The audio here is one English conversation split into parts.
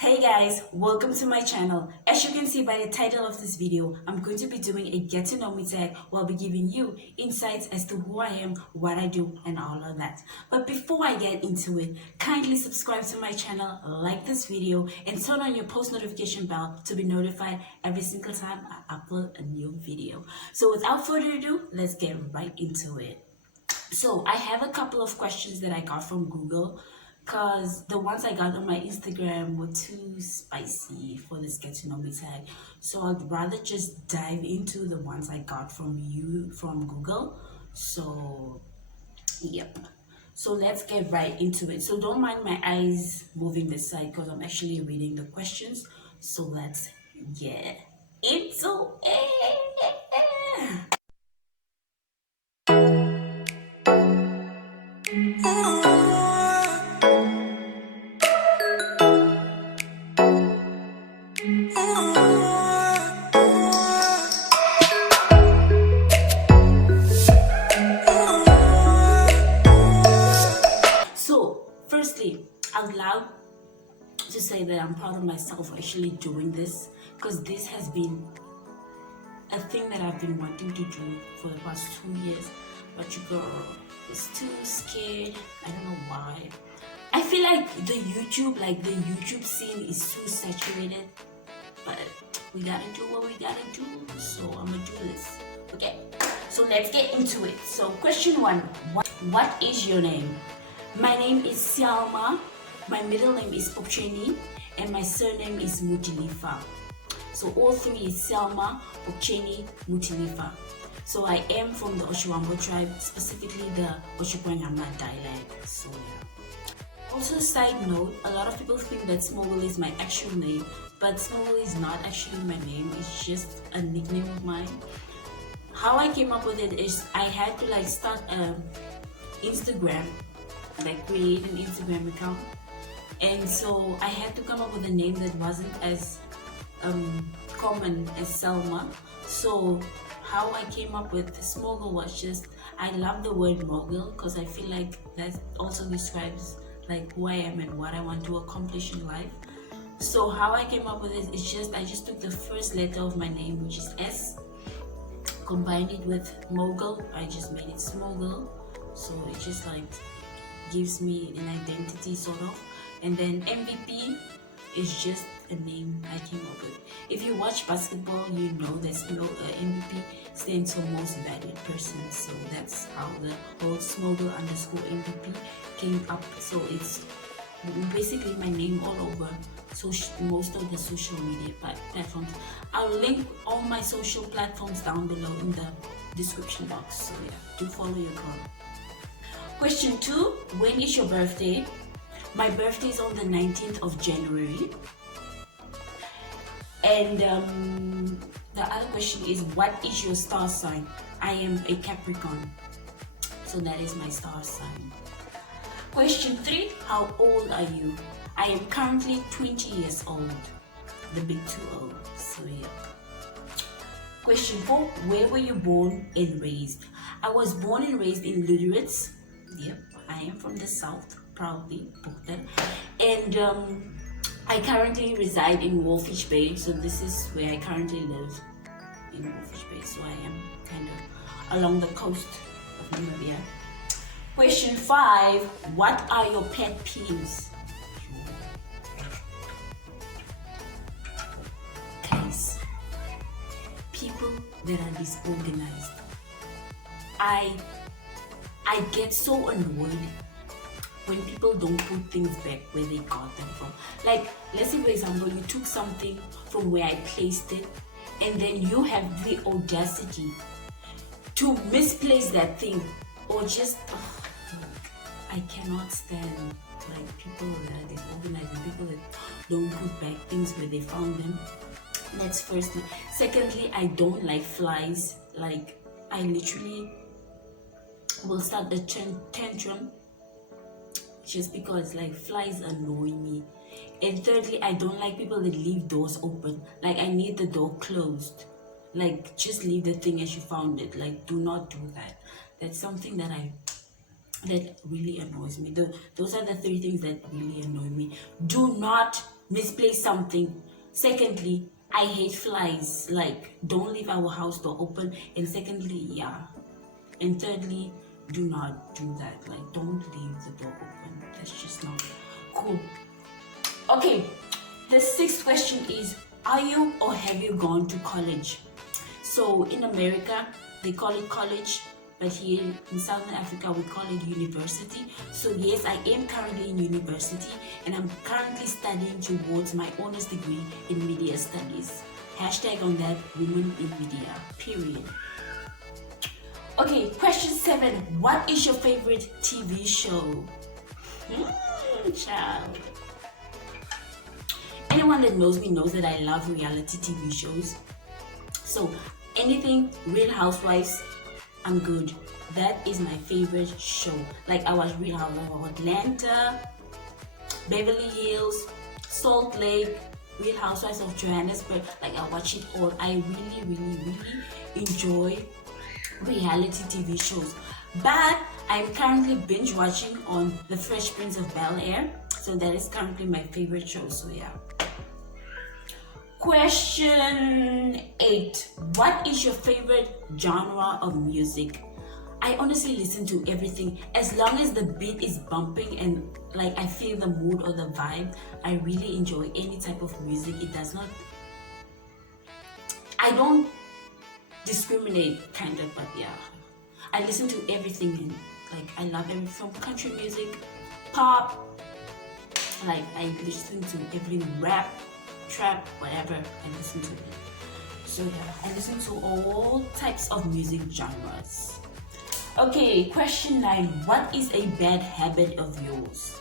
Hey guys, welcome to my channel. As you can see by the title of this video, I'm going to be doing a get to know me tag where I'll be giving you insights as to who I am, what I do, and all of that. But before I get into it, kindly subscribe to my channel, like this video, and turn on your post notification bell to be notified every single time I upload a new video. So without further ado, let's get right into it. So I have a couple of questions that I got from Google because the ones I got on my Instagram were too spicy for this get to know me tag. So I'd rather just dive into the ones I got from Google. So yep. So let's get right into it. So don't mind my eyes moving this side because I'm actually reading the questions. So let's get into it. So, firstly, out loud to say that I'm proud of myself for actually doing this because this has been a thing that I've been wanting to do for the past 2 years, but your girl is too scared. I don't know why. I feel like the YouTube scene is too saturated, but we gotta do what we gotta do, so I'm gonna do this. Okay, so let's get into it. So question one, what is your name? My name is Selma, my middle name is Popcheni, and my surname is Mutilifa. So all three is Selma, Popcheni, Mutilifa. So I am from the Oshiwambo tribe, specifically the Oshikwanyama dialect. So yeah. Also, side note, a lot of people think that Smogul is my actual name, but Smogul is not actually my name. It's just a nickname of mine. How I came up with it is I had to start Instagram, create an Instagram account, and so I had to come up with a name that wasn't as common as Selma. So how I came up with Smogul was just, I love the word mogul because I feel like that also describes who I am and what I want to accomplish in life. So how I came up with it is just, I just took the first letter of my name, which is S, combined it with mogul. I just made it Smogul. So it just gives me an identity sort of. And then MVP is just a name I came up with. If you watch basketball, you know that MVP stands for most valued person. So that's how the whole Smogul _ MVP came up. So it's basically my name all over most of the social media platforms. I'll link all my social platforms down below in the description box. So yeah, do follow your girl. Question 2, when is your birthday? My birthday is on the 19th of January. And the other question is, what is your star sign? I am a Capricorn. So that is my star sign. Question 3, how old are you? I am currently 20 years old. The big 2-0. So yeah. Question 4, where were you born and raised? I was born and raised in Ludwitz. Yep, I am from the south, proudly, and I currently reside in Wolfish Bay, so this is where I currently live, in Wolfish Bay, so I am kind of along the coast of Namibia. Question 5, what are your pet peeves? Guys, people that are disorganized. I get so annoyed when people don't put things back where they got them from. Let's say for example, you took something from where I placed it, and then you have the audacity to misplace that thing, or just, I cannot stand people that are disorganized and people that don't put back things where they found them. That's firstly. Secondly, I don't like flies. I literally will start the tantrum just because flies annoy me. And thirdly, I don't like people that leave doors open. I need the door closed. Just leave the thing as you found it. Do not do that. That's something that really annoys me. Those are the 3 things that really annoy me. Do not misplace something. Secondly, I hate flies. Like, don't leave our house door open. And secondly, yeah. And thirdly, do not do that. Like, don't leave the door open. That's just not cool. Okay, the sixth question is, are you or have you gone to college? So in America, they call it college, but here in Southern Africa, we call it university. So yes, I am currently in university, and I'm currently studying towards my honors degree in media studies. Hashtag on that, women in media, period. Okay, question 7. What is your favorite TV show? Child. Anyone that knows me knows that I love reality TV shows. So anything Real Housewives, I'm good. That is my favorite show. Like, I watch Real Housewives of Atlanta, Beverly Hills, Salt Lake, Real Housewives of Johannesburg. Like, I watch it all. I really enjoy reality TV shows. But I'm currently binge watching on The Fresh Prince of Bel-Air. So that is currently my favorite show. So yeah. Question 8. What is your favorite genre of music? I honestly listen to everything. As long as the beat is bumping and like I feel the mood or the vibe, I really enjoy any type of music. It does not, I don't discriminate kind of, but yeah. I listen to everything and like I love everything from country music, pop, like I listen to every rap, trap, whatever, I listen to it. So yeah, I listen to all types of music genres. Okay, question 9. What is a bad habit of yours?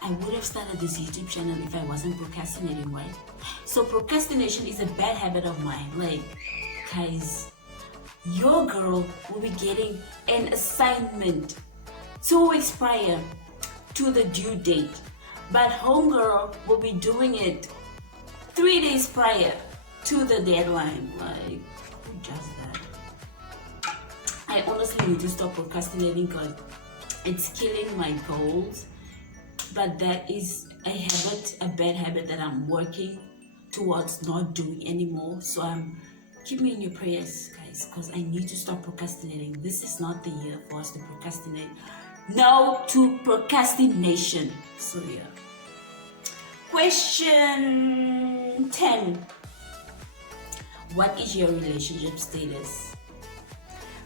I would have started this YouTube channel if I wasn't procrastinating, right? So procrastination is a bad habit of mine. Like, guys, your girl will be getting an assignment 2 weeks prior to the due date, but homegirl will be doing it 3 days prior to the deadline. Like, who does that? I honestly need to stop procrastinating because it's killing my goals. But that is a habit, a bad habit that I'm working towards not doing anymore. So keep me in your prayers, guys, because I need to stop procrastinating. This is not the year for us to procrastinate. No to procrastination. So yeah. Question 10. What is your relationship status?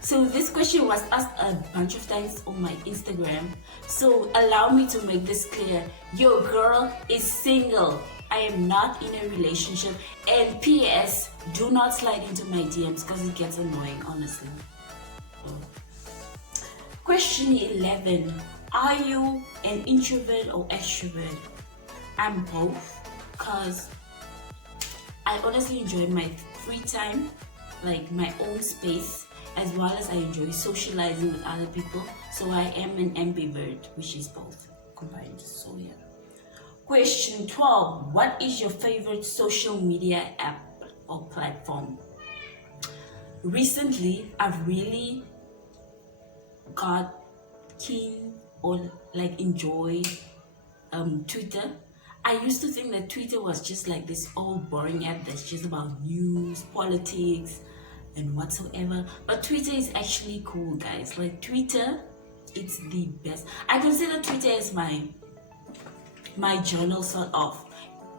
So this question was asked a bunch of times on my Instagram. So allow me to make this clear. Your girl is single. I am not in a relationship. And PS, do not slide into my DMs because it gets annoying, honestly. Question 11. Are you an introvert or extrovert? I'm both, because I honestly enjoy my free time, like my own space, as well as I enjoy socializing with other people. So I am an ambivert, which is both combined. So yeah. Question 12. What is your favorite social media app or platform? Recently, I've really got keen or like enjoy Twitter. I used to think that Twitter was just like this old boring app that's just about news, politics, and whatsoever. But Twitter is actually cool, guys. Like Twitter, it's the best. I consider Twitter as my journal sort of.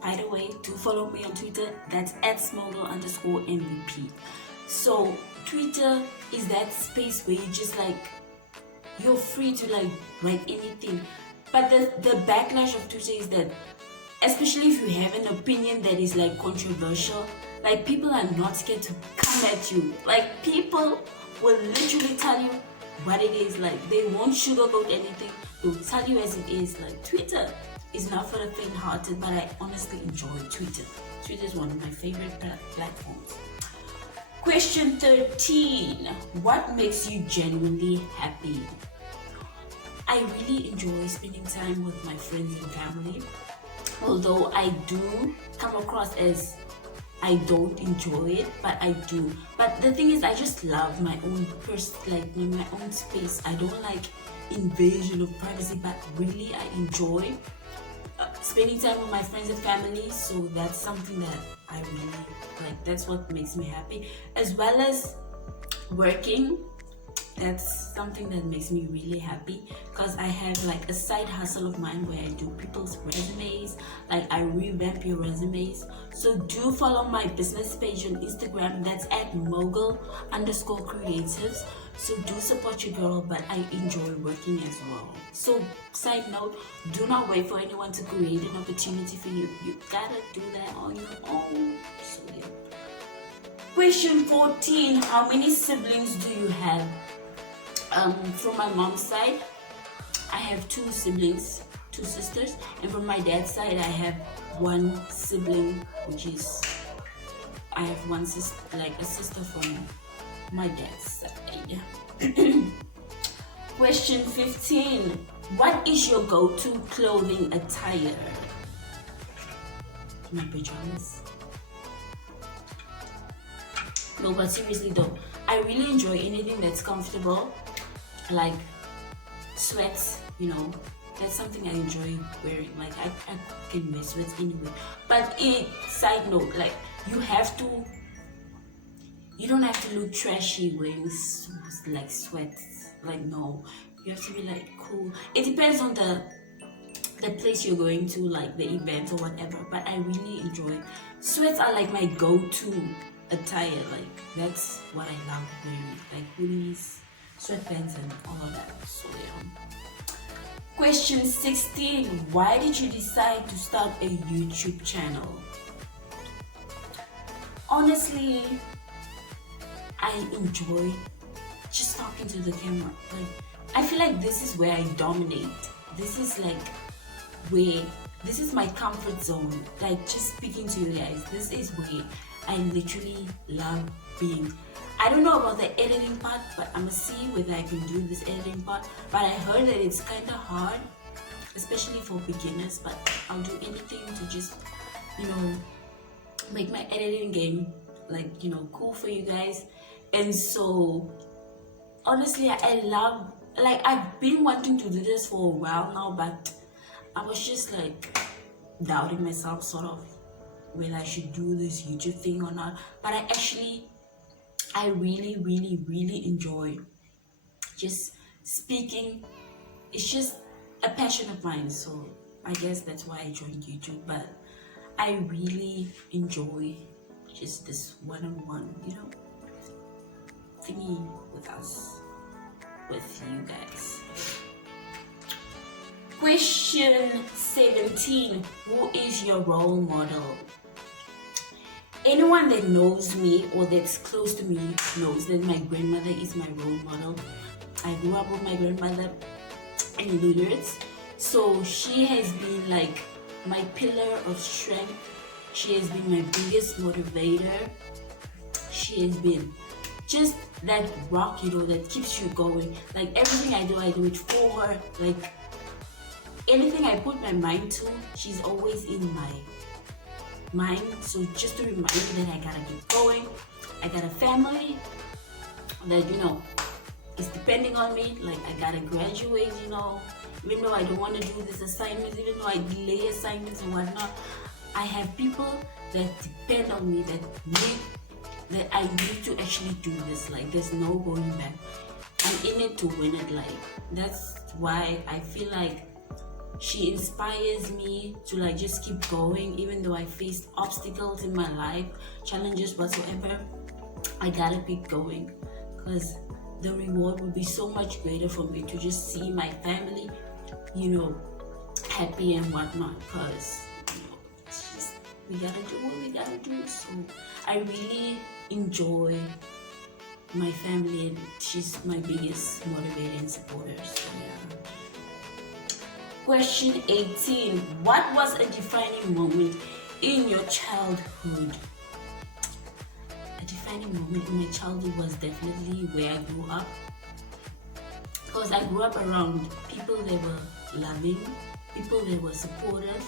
By the way, do follow me on Twitter. That's @Smogul_MVP. So Twitter is that space where you just like, you're free to like write anything. But the backlash of Twitter is that, especially if you have an opinion that is like controversial, like people are not scared to come at you. Like people will literally tell you what it is. Like they won't sugarcoat anything. They'll tell you as it is. Like Twitter is not for the faint-hearted, but I honestly enjoy Twitter. Twitter is one of my favorite platforms. Question 13. What makes you genuinely happy? I really enjoy spending time with my friends and family. Although I do come across as I don't enjoy it, but I do. But the thing is, I just love my own my own space. I don't like invasion of privacy, but really I enjoy spending time with my friends and family. So that's something that I really like. That's what makes me happy, as well as working. That's something that makes me really happy, because I have like a side hustle of mine where I do people's resumes, like I revamp your resumes. So do follow my business page on Instagram. That's at mogul_creatives. So do support your girl, but I enjoy working as well. So side note, do not wait for anyone to create an opportunity for you. You gotta do that on your own. So yeah. Question 14, how many siblings do you have? From my mom's side, I have 2 siblings, 2 sisters, and from my dad's side, I have 1 sibling, which is, I have one sister, like a sister from my dad's side. Question 15, what is your go-to clothing attire? My pajamas. No, but seriously though, I really enjoy anything that's comfortable, like sweats, you know. That's something I enjoy wearing. Like I can wear sweats anyway. But side note, like you don't have to look trashy wearing like sweats. Like no, you have to be like cool. It depends on the place you're going to, like the event or whatever. But I really enjoy sweats. Are like my go-to attire. Like that's what I love wearing, like hoodies, sweatpants, and all of that. So yeah. Question 16, why did you decide to start a YouTube channel? Honestly, I enjoy just talking to the camera. Like I feel like this is where I dominate. This is my comfort zone. Like just speaking to you guys, this is where I literally love being. I don't know about the editing part, but I'm gonna see whether I can do this editing part. But I heard that it's kind of hard, especially for beginners. But I'll do anything to just, make my editing game cool for you guys. And so, honestly, I love, I've been wanting to do this for a while now, but I was just like doubting myself, sort of, whether I should do this YouTube thing or not. But I really, really, really enjoy just speaking. It's just a passion of mine, so I guess that's why I joined YouTube. But I really enjoy just this one-on-one, thingy with you guys. Question 17, who is your role model? Anyone that knows me or that's close to me knows that my grandmother is my role model. I grew up with my grandmother in Luther's, so she has been like my pillar of strength. She has been my biggest motivator. She has been just that rock, that keeps you going. Like everything I do it for her. Like anything I put my mind to, she's always in my mind. So just to remind me that I gotta keep going. I got a family that is depending on me. Like I gotta graduate, even though I don't want to do this assignments, even though I delay assignments and whatnot, I have people that depend on me, that I need to actually do this. Like there's no going back. I'm in it to win it. Like that's why I feel like she inspires me to just keep going, even though I faced obstacles in my life, challenges whatsoever. I gotta keep going, because the reward will be so much greater for me to just see my family, happy and whatnot. Because it's just, we gotta do what we gotta do. So I really enjoy my family, and she's my biggest motivator and supporter. So yeah. Question 18, what was a defining moment in your childhood? A defining moment in my childhood was definitely where I grew up, because I grew up around people that were loving, people that were supportive,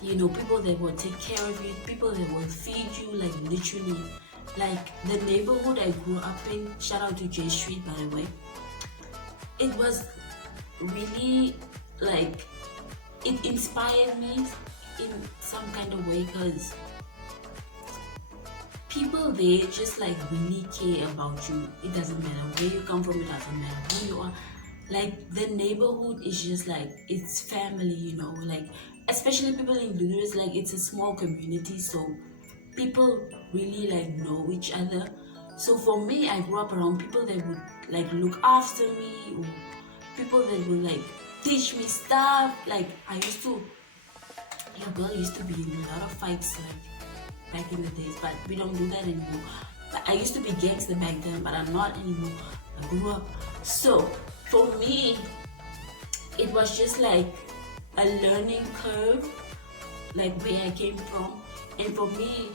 people that will take care of you, people that will feed you, like literally. Like the neighborhood I grew up in, shout out to J Street by the way, it was really it inspired me in some kind of way, because people there just like really care about you. It doesn't matter where you come from, it doesn't matter who you are. Like the neighborhood is just like, it's family, you know, like especially people in Lulus, like it's a small community, so people really like know each other. So for me, I grew up around people that would like look after me, or people that would like teach me stuff. Like your girl used to be in a lot of fights like back in the days, but we don't do that anymore. But I used to be gangster back then, but I'm not anymore. I grew up. So for me, it was just like a learning curve, like where I came from. And for me,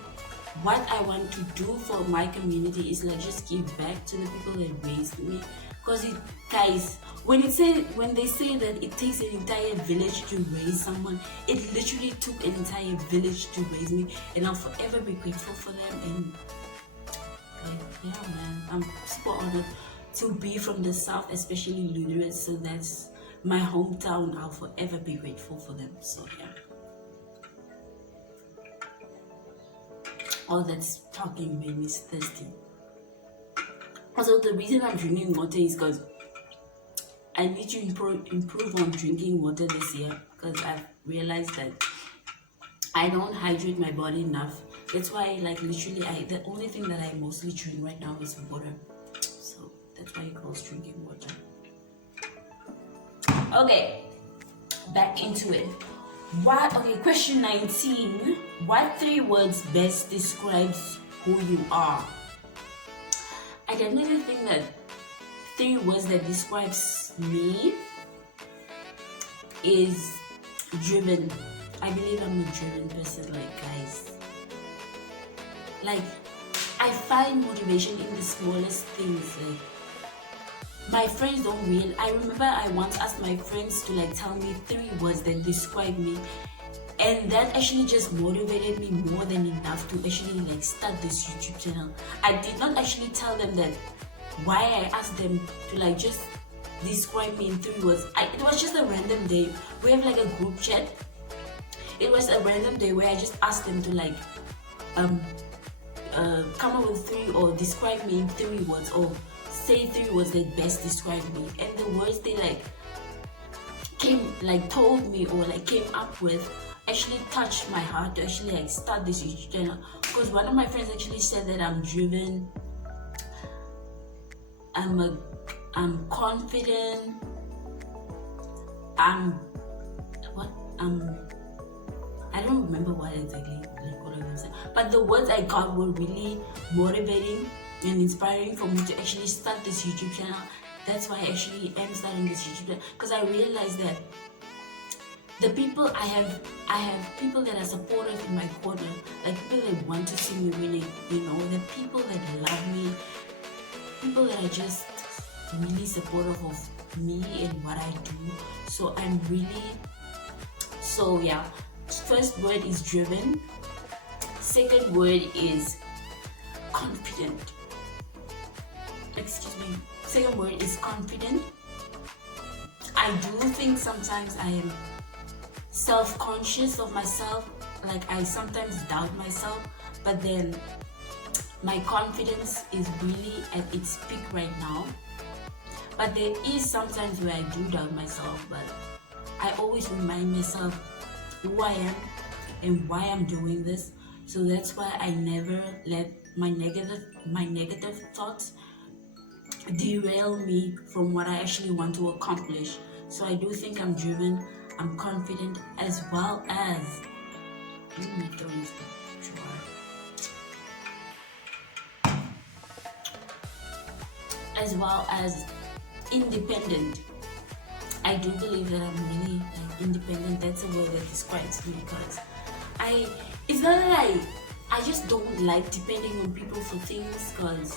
what I want to do for my community is like just give back to the people that raised me. Because it, guys, when they say that it takes an entire village to raise someone, it literally took an entire village to raise me, and I'll forever be grateful for them. And like, yeah, man, I'm super honored to be from the south, especially Ludwig. So that's my hometown. I'll forever be grateful for them. So yeah. All that's talking made me thirsty. Also, the reason I'm drinking water is because I need to improve on drinking water this year, because I've realized that I don't hydrate my body enough. That's why, like, literally, the only thing that I mostly drink right now is water. So that's why it calls drinking water. Okay, back into it. Okay, question 19. What 3 words best describes who you are? I definitely think that 3 words that describes me is driven. I believe I'm a driven person, like, guys. Like, I find motivation in the smallest things. Like, my friends don't I remember I once asked my friends to like tell me 3 words that describe me, and that actually just motivated me more than enough to actually like start this YouTube channel. I did not actually tell them that why I asked them to like just describe me in 3 words. It was just a random day. We have like a group chat. It was a random day where I just asked them to like come up with 3 or describe me in 3 words, or say 3 words that best describe me. And the words they told me or like came up with actually touched my heart to actually like start this YouTube channel. Because one of my friends actually said that I'm driven, I'm confident, I don't remember what exactly like what I was saying, but the words I got were really motivating and inspiring for me to actually start this YouTube channel. That's why I actually am starting this YouTube channel, because I realized that the people I have people that are supportive in my corner, like people that want to see me winning, you know, the people that love me, people that are just really supportive of me and what I do. So yeah, first word is driven, second word is confident. Second word is confident. I do think sometimes I am self-conscious of myself, like I sometimes doubt myself, but then my confidence is really at its peak right now. But there is sometimes where I do doubt myself, but I always remind myself who I am and why I'm doing this. So that's why I never let my negative thoughts derail me from what I actually want to accomplish. So I do think I'm driven, I'm confident, as well as independent. I do believe that I'm really like independent. That's a word that describes me, because it's not that I just don't like depending on people for things, because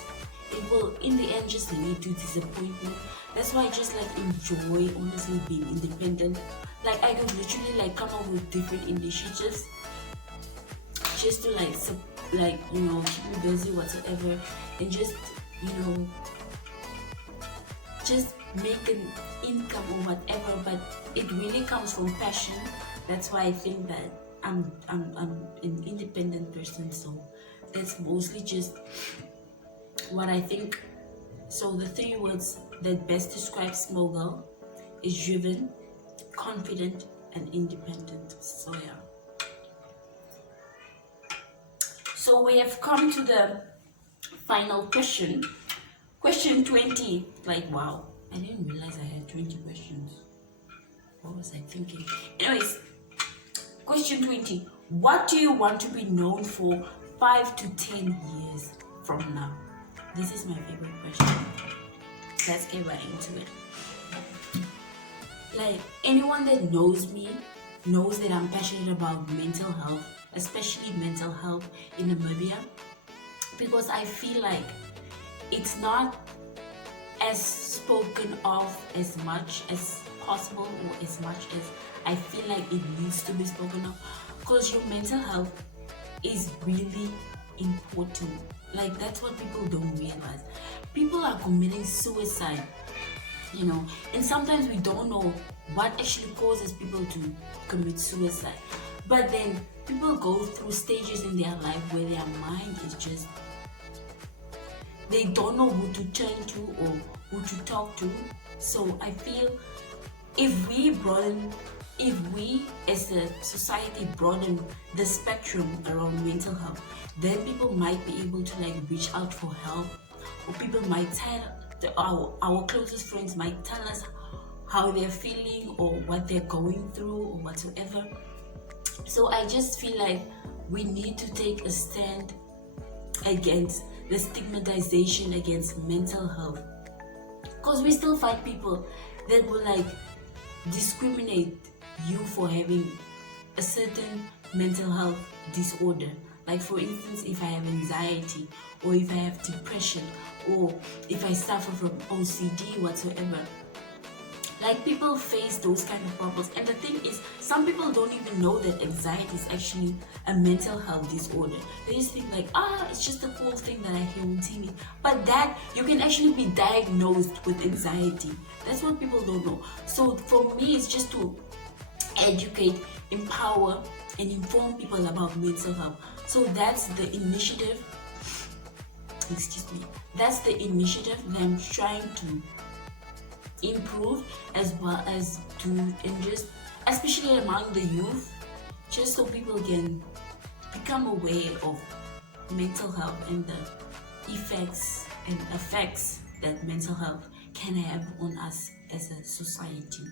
it will in the end just lead to disappointment. That's why I just like enjoy honestly being independent. Like I could literally like come up with different initiatives just to like you know, keep me busy whatsoever, and just, you know, just make an income or whatever, but it really comes from passion. That's why I think that I'm an independent person, so it's mostly just what I think. So the 3 words that best describe Smogul is driven, confident, and independent. So yeah. So we have come to the final question. Question 20. Like, wow, I didn't realize I had 20 questions. What was I thinking? Anyways, question 20. What do you want to be known for 5 to 10 years from now? This is my favorite question. Let's get right into it. Like, anyone that knows me knows that I'm passionate about mental health, especially mental health in Namibia, because I feel like it's not as spoken of as much as possible, or as much as I feel like it needs to be spoken of, because your mental health is really important. Like, that's what people don't realize. People are committing suicide, you know, and sometimes we don't know what actually causes people to commit suicide. But then people go through stages in their life where their mind is just, they don't know who to turn to or who to talk to. So I feel if we as a society broaden the spectrum around mental health, then people might be able to like reach out for help, or people might tell our closest friends might tell us how they're feeling or what they're going through or whatsoever. So I just feel like we need to take a stand against the stigmatization against mental health, because we still find people that will like discriminate you for having a certain mental health disorder. Like, for instance, if I have anxiety, or if I have depression, or if I suffer from OCD whatsoever. Like, people face those kind of problems, and the thing is, some people don't even know that anxiety is actually a mental health disorder. They just think like, it's just a cool thing that I hear on TV. But that, you can actually be diagnosed with anxiety. That's what people don't know. So for me, it's just to educate, empower, and inform people about mental health. So that's the initiative, that's the initiative that I'm trying to improve, as well as to, and just especially among the youth, just so people can become aware of mental health and the effects that mental health can have on us as a society.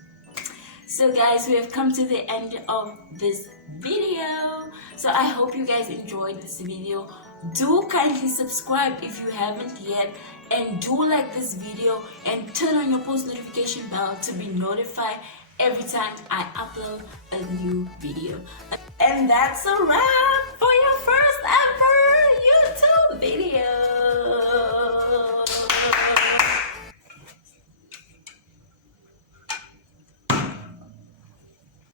So guys, we have come to the end of this video. So I hope you guys enjoyed this video. Do kindly subscribe if you haven't yet, and do like this video and turn on your post notification bell to be notified every time I upload a new video. And that's a wrap for your first ever YouTube video.